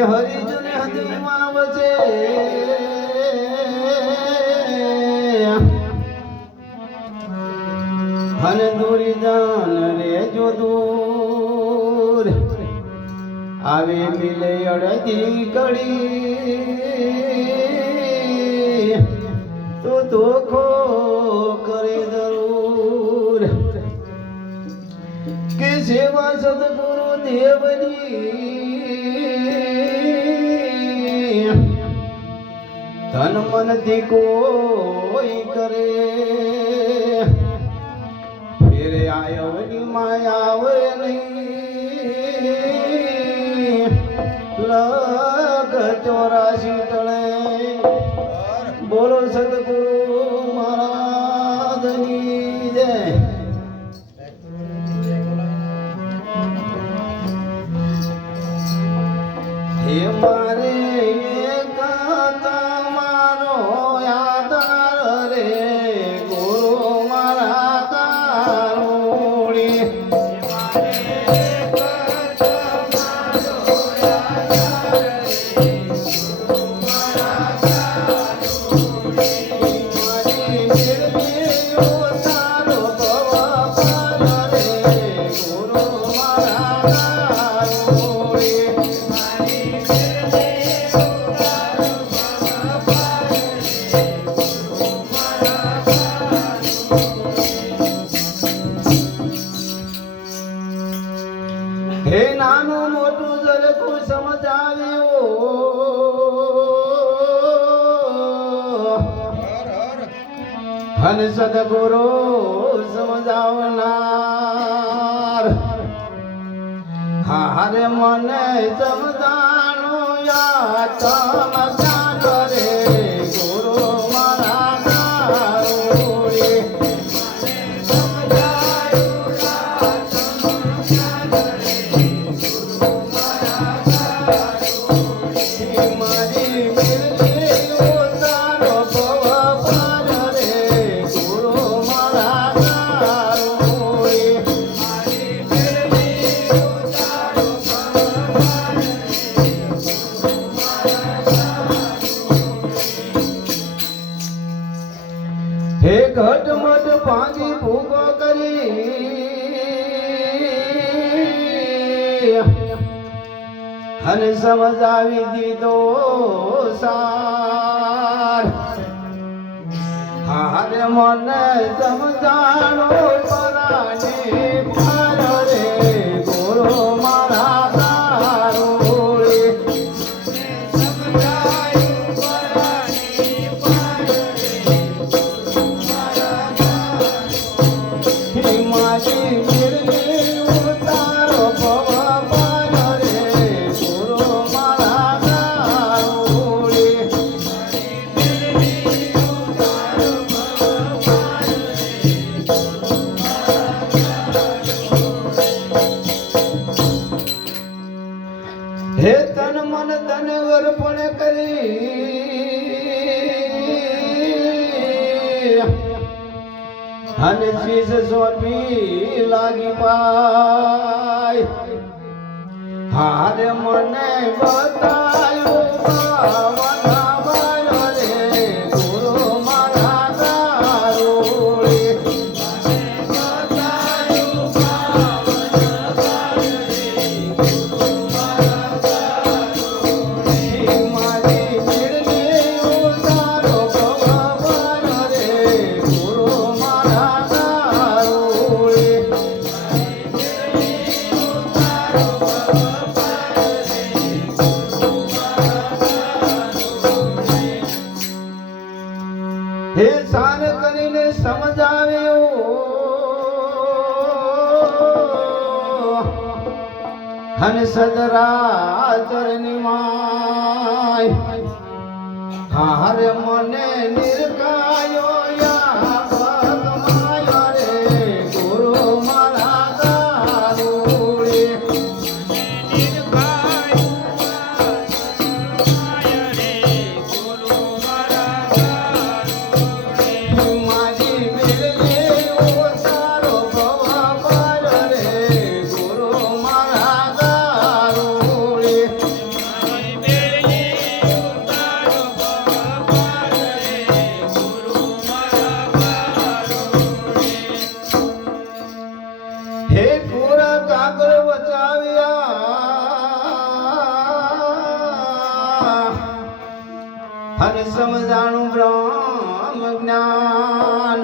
હરિજન હૃદયમાં વસે હન દૂરી જાન રે જો દૂર. આવે મિલે અડધી કડી. તો ખો કરે જરૂર. કે સેવા સદગુરુ દેવની ધન મનથી કોઈ કરે. ફેરે આયવની માયા આવે નહીં. લગ ચોરાશી તળે. બોલો સદગુરુ મહારાજની જય. હે મારે હન સદગુરુ સમજાવનાર. હારે મને સમજાણો યા અને સમજાવી દીધો સાર. હારે મને સમજાણો પરાને તન અર્પણ કરી. અને શીશ સોપી લાગી પાય. હારે મને બતાયું ભાવના હે સાર કરીને સમજાવ્યો. હન સદરા ચરની માય હારે મને નિર્કાયો. અને સમજાણું બ્રહ્મ જ્ઞાન.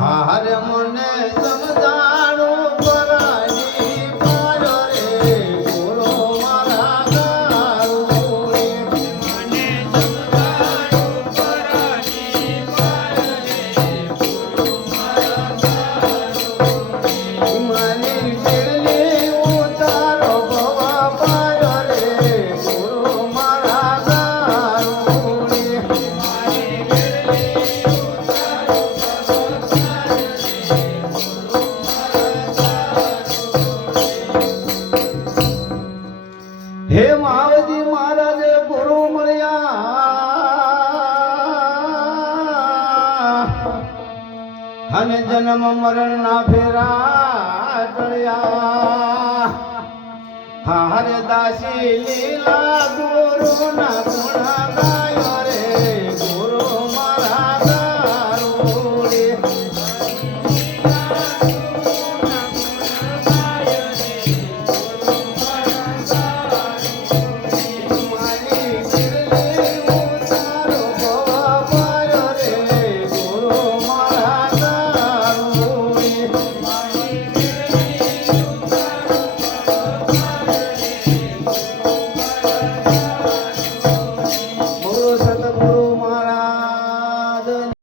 હર મને સમજાણું હે માવજી મહારાજે ગુરુ મળ્યા. અને જન્મ મરણ ના ફેરા ટળ્યા. હરે દાસી લીલા ગુરુ ના ગુણ ગાય.